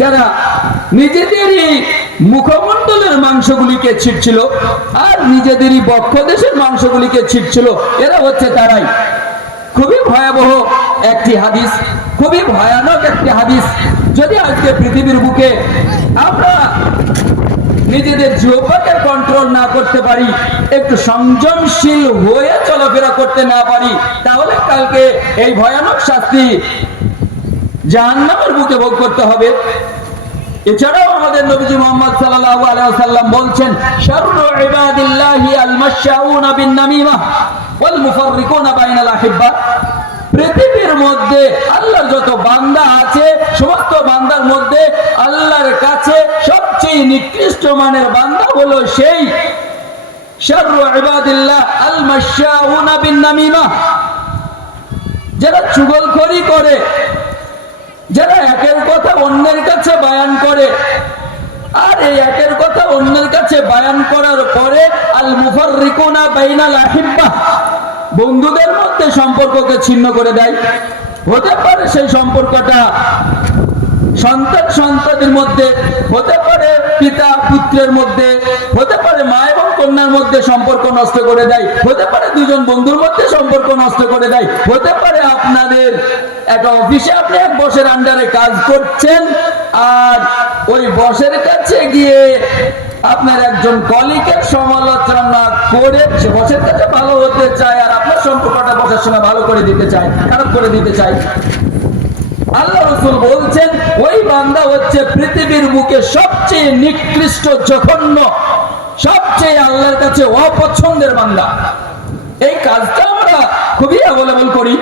যারা নিজেদেরই মুখমণ্ডলের মাংসগুলিকে ছিটছিল আর নিজেদেরই বক্ষ দেশের মাংসগুলিকে ছিটছিল, এরা হচ্ছে তারাই। খুবই ভয়াবহ একটি হাদিস, খুবই ভয়ানক একটি হাদিস। যদি আজকে পৃথিবীর বুকে আমরা নিজেদের জিহ্বাকে কন্ট্রোল না করতে পারি, একটু সংযমশীল হয়ে চলাফেরা করতে না পারি, তাহলে কালকে এই ভয়ানক শাস্তি জাহান্নামের বুকে ভোগ করতে হবে। এছাড়াও আমাদের নবীজি মোহাম্মদ সাল্লাল্লাহু বলছেন বিন নামিমা বাইনাল আহিব্বা। পৃথিবীর মধ্যে আল্লাহর যত বান্দা আছে, সমস্ত বান্দার মধ্যে আল্লাহর কাছে সবচেয়ে নিকৃষ্ট মানের বান্দা হলো সেই, শাররু ইবাদিল্লাহ আল বিন নামিমা যারা চুগলখড়ি করে যারা একের কথা অন্যের কাছে বায়ান করে, আর এই একের কথা অন্যের কাছে বায়ান করার পরে আল মুফাররিকুনা বাইনাল আহিব্বা বন্ধুদের মধ্যে সম্পর্ককে ছিন্ন করে দেয়। হতে পারে সেই সম্পর্কটা সন্তান সন্তানের মধ্যে, হতে পারে পিতা পুত্রের মধ্যে, হতে পারে মা এবং কন্যার মধ্যে সম্পর্ক নষ্ট করে দেয়। হতে পারে দুজন বন্ধুর মধ্যে সম্পর্ক নষ্ট করে দেয়। হতে পারে আপনাদের একটা অফিসে আপনি এক বসের আন্ডারে কাজ করছেন, আর ওই বসের কাছে গিয়ে আপনার একজন কলিকের সমালোচনা করে সে বসের কাছে ভালো হতে চায়, আর আপনার সম্পর্কটা বসের সঙ্গে ভালো করে দিতে চায়, খারাপ করে দিতে চায়। আল্লাহ রসুল বলছেন, ওই বান্দা হচ্ছে পৃথিবীর বুকে সবচেয়ে নিকৃষ্ট, জঘন্য, সবচেয়ে আল্লাহর কাছে অপছন্দের বান্দা। এই কাজটা আমরা খুবই অ্যাভেলেবল করি।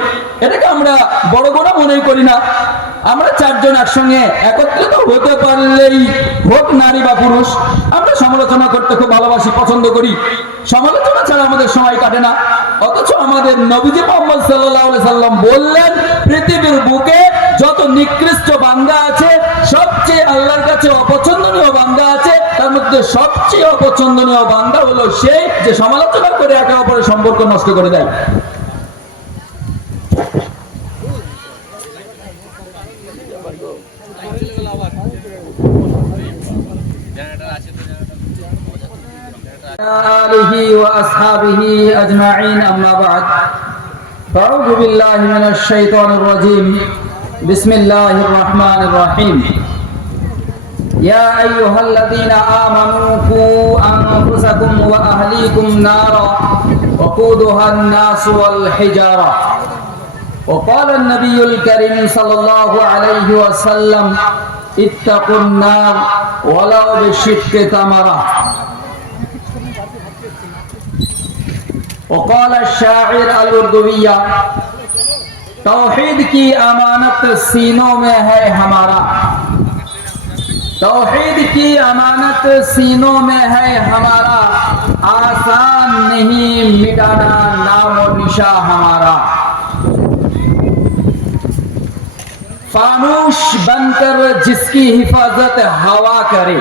এটাকে আমরা বড় বড় মনে করি না। আমরা চারজন একসঙ্গে একত্রিত হতে পারলেই হোক নারী বা পুরুষ, আমরা সমালোচনা করতে খুব ভালোবাসি, পছন্দ করি। সমালোচনা ছাড়া আমাদের সময় কাটে না। অথচ আমাদের নবীজি মোহাম্মদ সাল্লাহ সাল্লাম বললেন, পৃথিবীর বুকে যত নিকৃষ্ট বান্দা আছে, সবচেয়ে আল্লাহর কাছে অপছন্দনীয় বান্দা আছে, তার মধ্যে সবচেয়ে অপছন্দনীয় বান্দা হলো সেই যে সমালোচনা করে একে অপরের সম্পর্ক নষ্ট করে দেয়। آله وأصحابه أجمعين أما بعد فأعوذ بالله من الشيطان الرجيم بسم الله الرحمن الرحيم يا أيها الذين آمنوا قوا أنفسكم وأهليكم نارا وقودها الناس والحجارة وقال النبي الكريم صلى الله عليه وسلم اتقوا النار ولو بشق تمره وقال الشاعر الردویہ توحید کی امانت سینوں میں ہے ہمارا توحید کی امانت سینوں میں ہے ہمارا آسان نہیں مٹانا نام و نشا ہمارا فانوش بن کر جس کی حفاظت ہوا کرے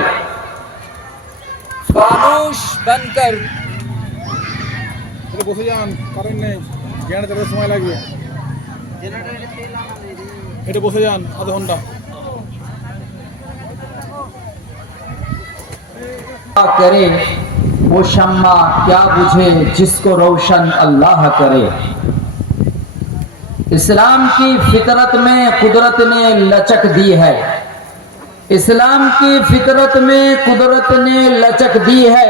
فانوش بن کر এটা বসে যান কারেন্ট নেই জেনারেটারের সময় লাগবে এটা বসে যান আধা ঘন্টা क्या करे वो शम्मा क्या बुझे जिसको रोशन अल्लाह करे इस्लाम की फितरत में कुदरत ने लचक दी है इस्लाम की फितरत में कुदरत ने लचक दी है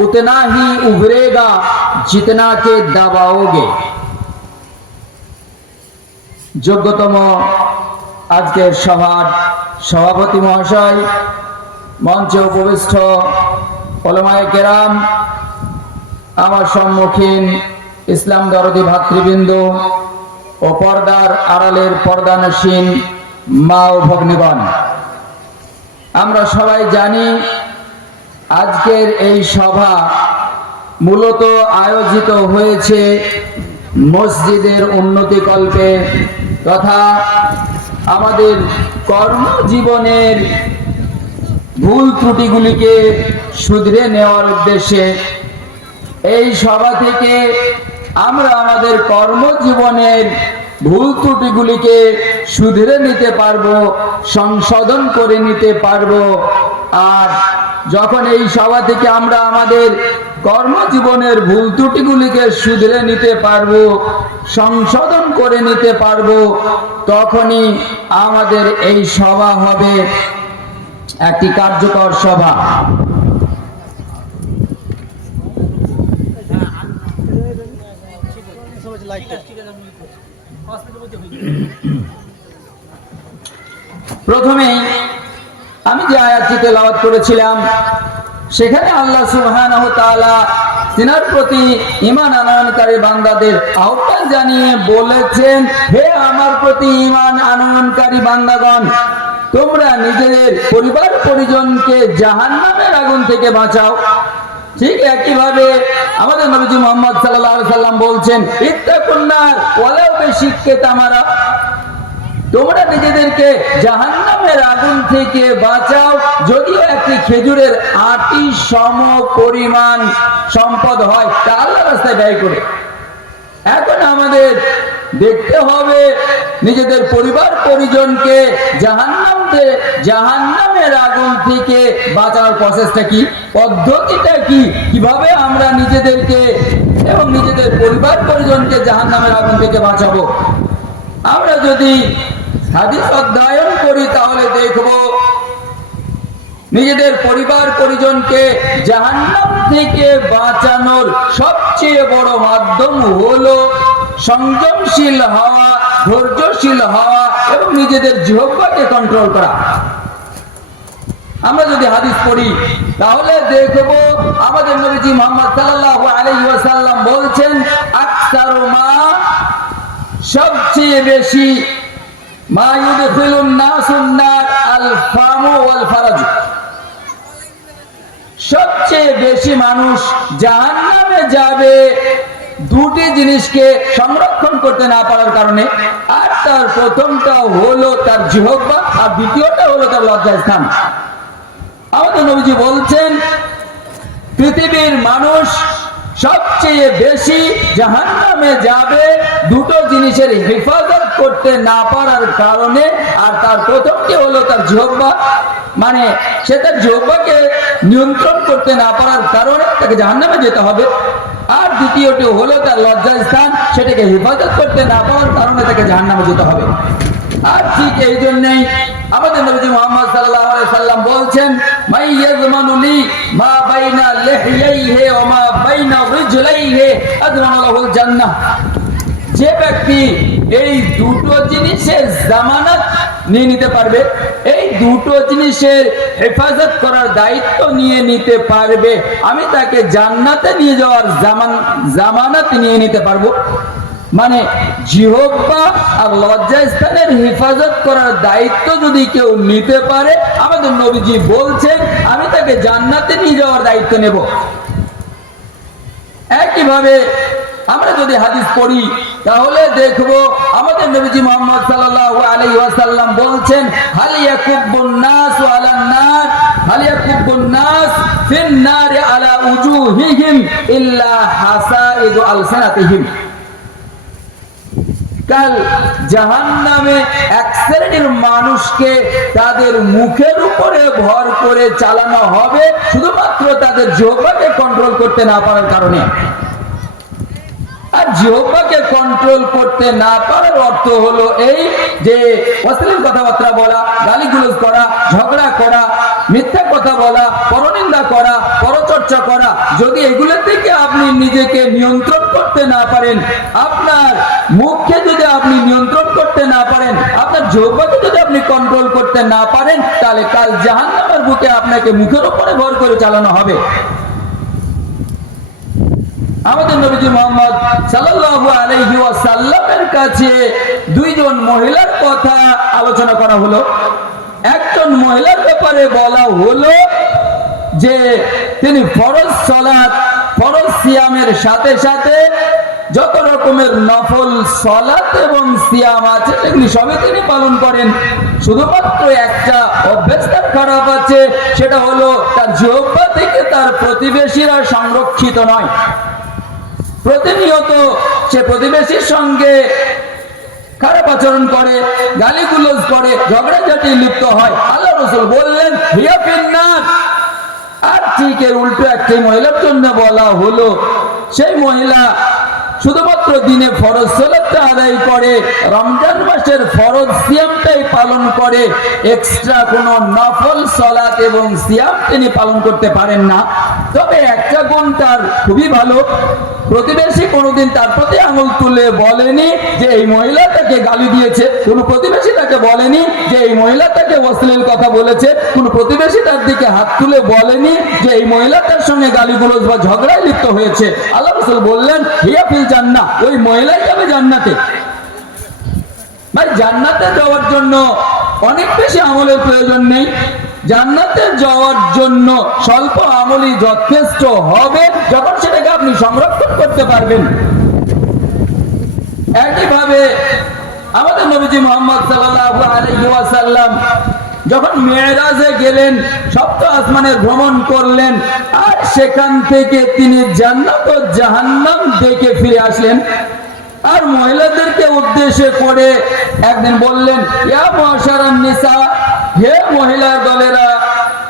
उतना ही उभरेगा জিতনা কে দাবাওগে যোগ্যতম আজকের সভার সভাপতি মহাশয় মঞ্চে উপবিষ্ট কলমায় কেরাম আমার সম্মুখীন ইসলাম দরদি ভাতৃবৃন্দ ও পর্দার আড়ালের পর্দানাসীন মা ও ভগ্নীগণ, আমরা সবাই জানি আজকের এই সভা মূলত আয়োজিত হয়েছে মসজিদের উন্নতি কল্পে তথা আমাদের কর্মজীবনের ভুল ত্রুটিগুলিকে শুধরে নেওয়ার উদ্দেশ্যে এই সভা থেকে আমরা আমাদের কর্মজীবনের ভুল ত্রুটিগুলিকে শুধরে নিতে পারব, সংশোধন করে নিতে পারব। আর যখন এই সভা থেকে আমরা আমাদের কর্মজীবনের ভুল ত্রুটিগুলিকে শুধরে নিতে পারব, সংশোধন করে নিতে পারব, তখনই আমাদের এই সভা হবে। একটি কার্যকর সভা। প্রথমেই আমি যে আয়াতটি তেলাওয়াত করেছিলাম সেখানে আল্লাহ তাআলা তিনার প্রতি ঈমান আনয়নকারী বান্দাদের আহ্বান জানিয়ে বলেছেন, হে আমার প্রতি ঈমান আনয়নকারী বান্দাগণ, তোমরা নিজেদের পরিবার পরিজনকে জাহান্নামের আগুন থেকে বাঁচাও। ঠিক একইভাবে আমাদের নবীজি মোহাম্মদ সাল্লাম বলছেন, ইত্তাকুন্নার, ওয়ালাউ বিশিক্কে তামারা। তোমরা নিজেদেরকে জাহান্নামের আগুন থেকে বাঁচাও। যদিও একটি খেজুরের আটি সম পরিমাণ সম্পদ হয়, তা আল্লাহ রাস্তায় ব্যয় করে। এখন আমাদের দেখতে হবে নিজেদের পরিবার পরিজনকে জাহান্নাম দে- জাহান্নামের আগুন থেকে বাঁচানোর প্রসেসটা কি? পদ্ধতিটা কি? কীভাবে আমরা নিজেদেরকে এবং নিজেদের পরিবার পরিজনকে জাহান্নামের আগুন থেকে বাঁচাবো? আমরা যদি হাদিস অধ্যয়ন করি, তাহলে দেখব নিজেদের পরিবার পরিজনকে জাহান্নাম থেকে বাঁচানোর সবচেয়ে বড় মাধ্যম হলো সংযমশীল হওয়া, ধৈর্যশীল হওয়া এবং নিজেদের জিহ্বাকে কন্ট্রোল করা। আমরা যদি হাদিস পড়ি, তাহলে দেখব আমাদের নবীজি মোহাম্মদ আলাইহি ওয়াসাল্লাম বলছেন, আকসারু মা সবচেয়ে বেশি সবচেয়ে বেশি মানুষ যাবে দুটি জিনিসকে সংরক্ষণ করতে না পারার কারণে। আর তার প্রথমটা হলো তার জিহব্বা, আর দ্বিতীয়টা হলো তার লজ্জাস্থান। আমাদের নবীজি বলছেন, পৃথিবীর মানুষ সবচেয়ে বেশি জাহান্নামে যাবে দুটো জিনিসের হেফাজত করতে না পারার কারণে, আর তার প্রথমটি হলো তার জিহব্বা। মানে সে তার জিহব্বাকে নিয়ন্ত্রণ করতে না পারার কারণে তাকে জাহান্নামে যেতে হবে। আর দ্বিতীয়টি হলো তার লজ্জাস্থান সেটাকে হেফাজত করতে না পারার কারণে তাকে জাহান্নামে যেতে হবে। আর ঠিক এই জন্যই আমাদের নবীজি মুহাম্মদ আলাইহি সাল্লাম বলছেন যে ব্যক্তি এই দুটো জিনিসের জামানত নিয়ে নিতে পারবে, এই দুটো জিনিসের হেফাজত করার দায়িত্ব নিয়ে নিতে পারবে। আমি তাকে জান্নাতে নিয়ে যাওয়ার জামান, জামানত নিয়ে নিতে পারব। মানে জিহব্বা আর লজ্জাস্থানের হেফাজত করার দায়িত্ব যদি কেউ নিতে পারে, আমাদের নবীজি বলছেন, আমি তাকে জান্নাতে নিয়ে যাওয়ার দায়িত্ব নেব। একইভাবে আমরা যদি হাদিস পড়ি, তাহলে দেখব আমাদের নবীজি মোহাম্মদ সাল্লাল্লাহু আলাইহি ওয়াসাল্লাম বলছেন, হাল ইয়াকুবুন নাস আলান নার, হাল ইয়াকুবুন নাস ফিন নার আলা উজুহিহিম ইল্লা হাসাইদু আলসানাতিহিম। কাল জাহান্নামে এক শ্রেণির মানুষকে তাদের মুখের উপরে ভর করে চালানো হবে, শুধুমাত্র তাদের কন্ট্রোল করতে না পারার কারণে। আর কন্ট্রোল করতে না পারার অর্থ হলো এই যে কথাবার্তা বলা, গালিগুলোজ করা, ঝগড়া করা, মিথ্যা কথা বলা পরচর্চা করা। যদি এগুলো থেকে আপনি নিজেকে নিয়ন্ত্রণ করতে না পারেন, আপনার মুখকে যদি আপনি নিয়ন্ত্রণ করতে না পারেন, আপনার যৌবাকে যদি আপনি কন্ট্রোল করতে না পারেন, তাহলে কাল জাহান্নামের বুকে আপনাকে মুখের উপরে ভর করে চালানো হবে। আমাদের নবীজি মোহাম্মদ সাল্লাল্লাহু আলাইহি ওয়াসাল্লামের কাছে দুইজন মহিলার কথা আলোচনা করা হলো। একজন মহিলার ব্যাপারে বলা হলো যে তিনি ফরজ সালাত, ফরজ সিয়ামের সাথে সাথে যত রকমের নফল সলাত এবং সিয়াম আছে, সেগুলি সবই তিনি পালন করেন। শুধুমাত্র একটা অভ্যেস তার খারাপ আছে, সেটা হলো তার জিহ্বা থেকে তার প্রতিবেশীরা সংরক্ষিত নয়। প্রতিনিয়ত সে প্রতিবেশীর সঙ্গে খারাপ আচরণ করে, গালিগুলোজ করে, ঝগড়াঝাটি লিপ্ত হয়। আল্লাহ রসুল বললেন, হিয়া ফিন্নার আর ঠিক এর উল্টো একটি মহিলার জন্য বলা হলো, সেই মহিলা শুধুমাত্র দিনে ফরজ সালাতটা আদায় করে, রমজান মাসের ফরজ সিয়ামটাই পালন করে এক্সট্রা কোনো নফল সালাত এবং সিয়াম তিনি পালন করতে পারেন না। তবে একটা গুণ তার খুবই ভালো প্রতিবেশী কোনোদিন তার প্রতি আঙুল তুলে বলেনি যে এই মহিলা তাকে গালি দিয়েছে। কোনো প্রতিবেশী তাকে বলেনি যে এই মহিলা তাকে অশ্লীল কথা বলেছে। কোনো প্রতিবেশী তার দিকে হাত তুলে বলেনি যে এই মহিলা তার সঙ্গে গালিগুলোজ বা ঝগড়ায় লিপ্ত হয়েছে। আল্লাহ রসুল বললেন, হিয়া ফিল জান্না ওই মহিলাই যাবে জান্নাতে। ভাই, জান্নাতে যাওয়ার জন্য অনেক বেশি আমলের প্রয়োজন নেই। জান্নাতে যাওয়ার জন্য স্বল্প আমলই যথেষ্ট হবে। যখন আপনি সংরক্ষণ করতে পারবেন। একইভাবে আমাদের নবীজি মোহাম্মদ সাল্লাল্লাহু আলাইহি ওয়াসাল্লাম যখন মেয়েরাজে গেলেন, সপ্ত আসমানে ভ্রমণ করলেন, আর সেখান থেকে তিনি জান্নাত ও জাহান্নাম দেখে ফিরে আসলেন। আর মহিলাদেরকে উদ্দেশ্যে করে একদিন বললেন, ইয়া মহাশারান নিসা, হে মহিলা দলেরা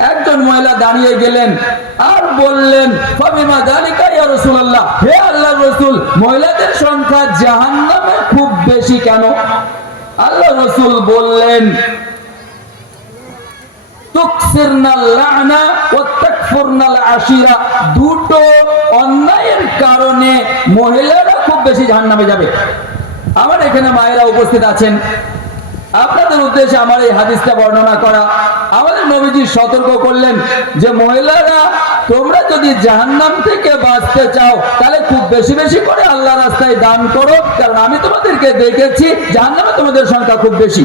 একজন মহিলা দাঁড়িয়ে গেলেন আর বললেন, ফাবিমা জালিকা ইয়া রাসূলুল্লাহ, হে আল্লাহর রাসূল, মহিলাদের সংখ্যা জাহান্নামে খুব বেশি কেন? আল্লাহ রাসূল বললেন কারণে মহিলারা খুব বেশি জাহান্নামে যাবে। আমার এখানে মায়েরা উপস্থিত আছেন। আপনাদের উদ্দেশ্যে আমার এই হাদিসটা বর্ণনা করা। আমাদের নবীজি সতর্ক করলেন যে, মহিলারা, তোমরা যদি জাহান্নাম থেকে বাঁচতে চাও, তাহলে খুব বেশি বেশি করে আল্লাহ রাস্তায় দান করো, কারণ আমি তোমাদেরকে দেখেছি জাহান্নামে তোমাদের সংখ্যা খুব বেশি।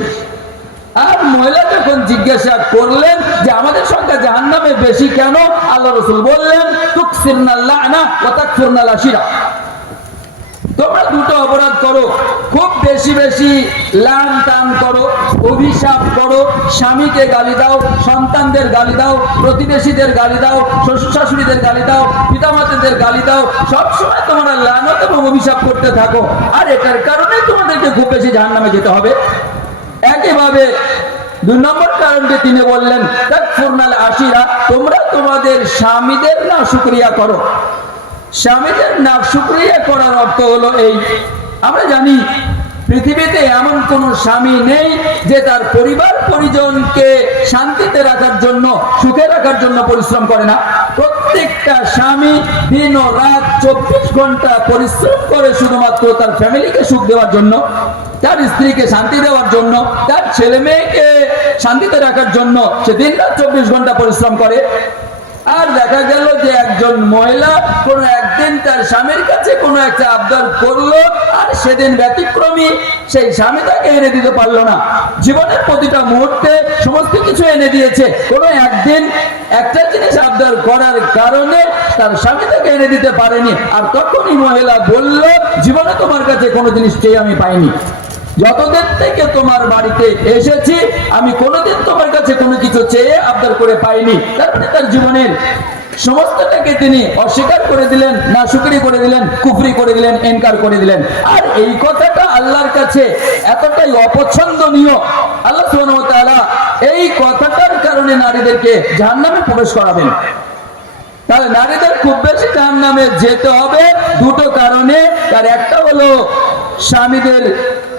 আর মহিলা যখন জিজ্ঞাসা করলেন যে, আমাদের সংখ্যা জাহান্নামে বেশি কেন? আল্লাহ রসুল বললেন তুকসিরনাল্লাহ না ও তাকফুরনাল আশিরা। তোমরা দুটো অপরাধ করো। বেশি বেশি লান টান করো, অভিশাপ করো, স্বামীকে গালি দাও, সন্তানদের গালি দাও, প্রতিবেশীদের গালি দাও শ্বশুর শাশুড়িদের গালি দাও, পিতামাতাদের গালি দাও, সবসময় তোমরা লানত এবং অভিশাপ করতে থাকো। আর এটার কারণে তোমাদেরকে খুব বেশি জাহান নামে যেতে হবে। একইভাবে দুই নম্বর কারণটি তিনি বললেন, তাকফুরনাল আশিরা, তোমরা তোমাদের স্বামীদের না শুক্রিয়া করো। স্বামীদের না শুক্রিয়া করার অর্থ হলো এই। আমরা জানি পৃথিবীতে এমন কোন স্বামী নেই যে তার পরিবার পরিজনকে শান্তিতে রাখার জন্য, সুখে রাখার জন্য পরিশ্রম করে না। প্রত্যেকটা স্বামী দিন ও রাত চব্বিশ ঘণ্টা পরিশ্রম করে শুধুমাত্র তার ফ্যামিলিকে সুখ দেওয়ার জন্য, তার স্ত্রীকে শান্তি দেওয়ার জন্য, তার ছেলে মেয়েকে শান্তিতে রাখার জন্য সে দিন রাত চব্বিশ ঘণ্টা পরিশ্রম করে। আর দেখা গেল যে একজন মহিলা কোন একদিন তার স্বামীর কাছে কোনো একটা আবদার করল আর সেদিন ব্যতিক্রমী সেই স্বামী তাকে এনে দিতে পারল না। জীবনের প্রতিটা মুহূর্তে সমস্ত কিছু এনে দিয়েছে। কোনো একদিন একটা জিনিস আবদার করার কারণে তার স্বামী তাকে এনে দিতে পারেনি। আর তখনই মহিলা বলল, জীবনে তোমার কাছে কোনো জিনিস চেয়ে আমি পাইনি। যতদিন থেকে তোমার বাড়িতে এসেছি, আমি কোনোদিন তোমার কাছে কোনো কিছু চেয়ে আবদার করে পাইনি। তারপরে তার জীবনের সমস্তটাকে তিনি অস্বীকার করে দিলেন না শুকরি করে দিলেন, কুফরি করে দিলেন, এনকার করে দিলেন। আর এই কথাটা আল্লাহর কাছে এতটাই অপছন্দনীয়। আল্লাহ ওয়া এই কথাটার কারণে নারীদেরকে জাহান্নামে প্রবেশ করাবেন। তাহলে নারীদের খুব বেশি জাহান নামে যেতে হবে দুটো কারণে। তার একটা হলো স্বামীদের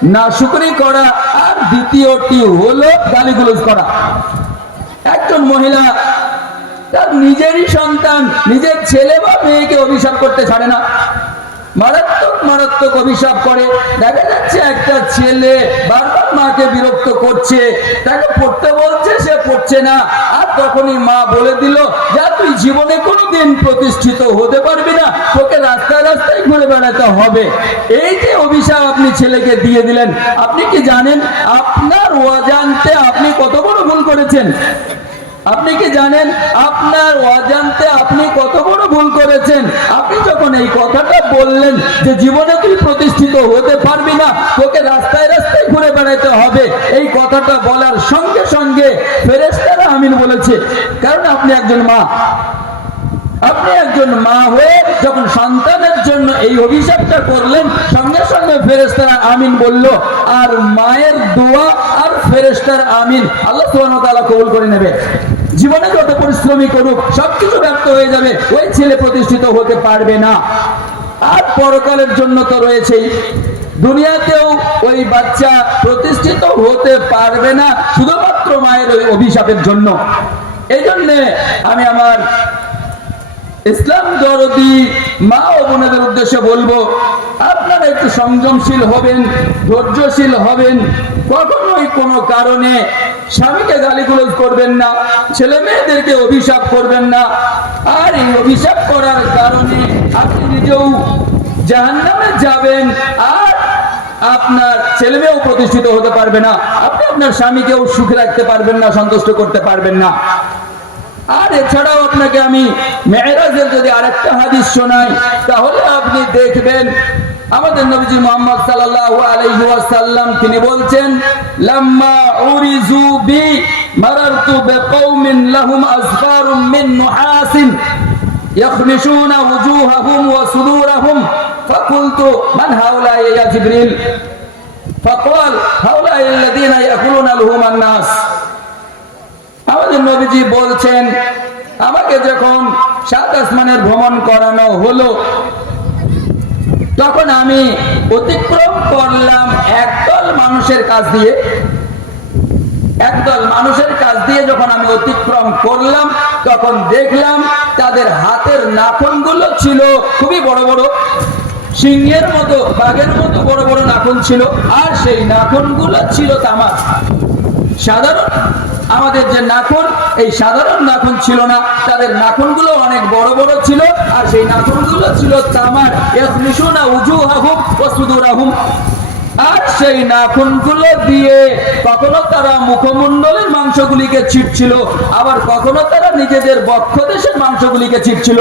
না, শুকরি করা। আর দ্বিতীয়টি হলো গালিগুলোজ করা। একজন মহিলা তার নিজেরই সন্তান, নিজের ছেলে বা মেয়েকে অভিশাপ করতে ছাড়ে না। মারাত্মক মারাত্মক অভিশাপ করে। দেখা যাচ্ছে একটা ছেলে বারবার মাকে বিরক্ত করছে। তাকে পড়তে বলছে, সে পড়ছে না। আর তখনই মা বলে দিল, যা তুই জীবনে কোনোদিন প্রতিষ্ঠিত হতে পারবি না। তোকে রাস্তায় রাস্তায় ঘুরে বেড়াতে হবে। এই যে অভিশাপ আপনি ছেলেকে দিয়ে দিলেন, আপনি কি জানেন? আপনার অজান্তে আপনি কত বড় ভুল করেছেন? আপনি কি জানেন? আপনার অজান্তে আপনি কত বড় ভুল করেছেন? আপনি যখন এই কথাটা বললেন যে জীবনে তুই প্রতিষ্ঠিত হতে পারবি না, তোকে রাস্তায় রাস্তায় ঘুরে বেড়াতে হবে, এই কথাটা বলার সঙ্গে সঙ্গে ফেরেস্তারা আমিন বলেছে, কারণ আপনি একজন মা। আপনি একজন মা হয়ে যখন সন্তানের জন্য এই অভিশাপটা করলেন, সঙ্গে সঙ্গে ফেরেস্তারা আমিন বলল, আর মায়ের দোয়া আর ফেরেস্তার আমিন। আল্লাহ ওয়া কবুল করে নেবে। জীবনে যত পরিশ্রমী করুক, সবকিছু ব্যর্থ হয়ে যাবে, ওই ছেলে প্রতিষ্ঠিত হতে পারবে না। আর পরকালের জন্য তো রয়েছেই। দুনিয়াতেও ওই বাচ্চা প্রতিষ্ঠিত হতে পারবে না, শুধুমাত্র মায়ের ওই অভিশাপের জন্য। এই জন্যে আমি আমার ইসলাম দরদি মা ও বোনেদের উদ্দেশ্যে বলব, আপনারা একটু সংযমশীল হবেন, ধৈর্যশীল হবেন, কখনোই কোনো কারণে স্বামীকে গালিগুলোজ করবেন না, ছেলে মেয়েদেরকে অভিশাপ করবেন না। আর এই অভিশাপ করার কারণে আপনি নিজেও জাহান্নামে যাবেন, আর আপনার ছেলে মেয়েও প্রতিষ্ঠিত হতে পারবে না, আপনি আপনার স্বামীকেও সুখে রাখতে পারবেন না, সন্তুষ্ট করতে পারবেন না। আর এছাড়াও আপনাকে আমি মেয়েরাজের যদি আরেকটা হাদিস শোনাই তাহলে আপনি দেখবেন আমাদের নবীজি মোহাম্মদ সাল্লাল্লাহু আলাইহি ওয়াসাল্লাম তিনি বলছেন লাম্মা উরিজু বি মারারতু বিকাউমিন লাহুম আসফারুম মিন নুহাসিন يخمشون وجوههم وصدورهم فقلت من هؤلاء يا جبريل فقال هؤلاء الذين يأكلون لحوم الناس আমাদের নবীজি বলছেন, আমাকে যখন সাত আসমানের ভ্রমণ করানো হলো, তখন আমি অতিক্রম করলাম একদল মানুষের কাছ দিয়ে। একদল মানুষের কাছ দিয়ে যখন আমি অতিক্রম করলাম, তখন দেখলাম তাদের হাতের নাখনগুলো ছিল খুবই বড় বড় সিংহের মতো, বাঘের মতো বড় বড় নাখুন ছিল, আর সেই নাখনগুলো ছিল তামার। সাধারণ আমাদের যে নাখন এই সাধারণ নাখুন ছিল না। তাদের নাখুনগুলো অনেক বড় বড় ছিল, আর সেই নাখুনগুলো ছিল তামার। ইয়াসমিশুনা উজুহাহুম ওয়া সুদুরাহুম। আর সেই নাখুনগুলো দিয়ে কখনো তারা মুখমণ্ডলের মাংসগুলিকে ছিটছিল, আবার কখনো তারা নিজেদের বক্ষদেশের মাংসগুলিকে ছিটছিল।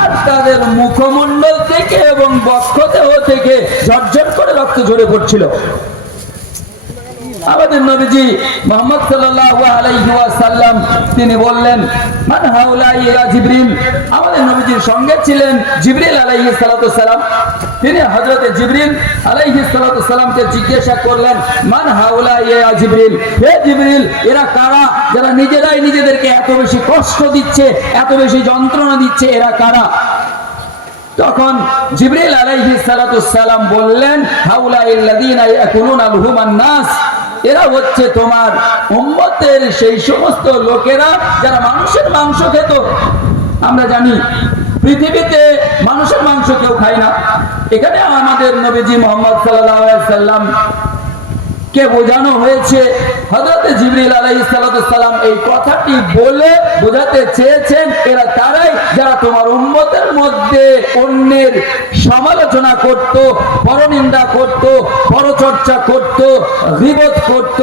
আর তাদের মুখমণ্ডল থেকে এবং বক্ষদেহ থেকে ঝরঝর করে রক্ত ঝরে পড়ছিল। আমাদের নবীজি মোহাম্মদ সাল্লাল্লাহু আলাইহি ওয়াসাল্লাম, তিনি বললেন, মান ইয়া জিবরিল? আমাদের নবীজির সঙ্গে ছিলেন জিবরিল আলাইহিস সালাতু সালাম। তিনি জিবরিল আলাইহিস সালাতু জিজ্ঞাসা করলেন, মান ইয়া জিবরিল? হে জিবরিল, এরা কারা? যারা নিজেরাই নিজেদেরকে এত বেশি কষ্ট দিচ্ছে, এত বেশি যন্ত্রণা দিচ্ছে, এরা কারা? তখন জিবরিল আলাইহিস সালাতু সালাম বললেন লুহুমান নাস এরা হচ্ছে তোমার উম্মতের সেই সমস্ত লোকেরা যারা মানুষের মাংস খেত। আমরা জানি, পৃথিবীতে মানুষের মাংস কেউ খায় না। এখানে আমাদের নবীজি মোহাম্মদ সাল্লাম কে বোঝানো হয়েছে হযরত জিবরিল আলাইহিস সালাম এই কথাটি বলে বোঝাতে চেয়েছেন, এরা তারাই যারা তোমার উম্মতের মধ্যে অন্যের সমালোচনা করত, পরনিন্দা করত, পরচর্চা করত, গীবত করত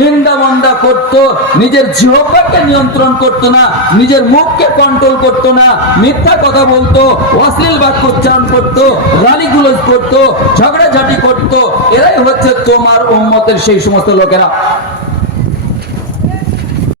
নিন্দা মন্দা করত, নিজের জিহ্বাকে নিয়ন্ত্রণ করত না, নিজের মুখকে কন্ট্রোল করত না, মিথ্যা কথা বলতো, অশ্লীল বাক্য উচ্চারণ করত, গালিগুলোজ করত, ঝগড়াঝাটি করত। এরাই হচ্ছে তোমার উম্মতের সেই সমস্ত লোকেরা।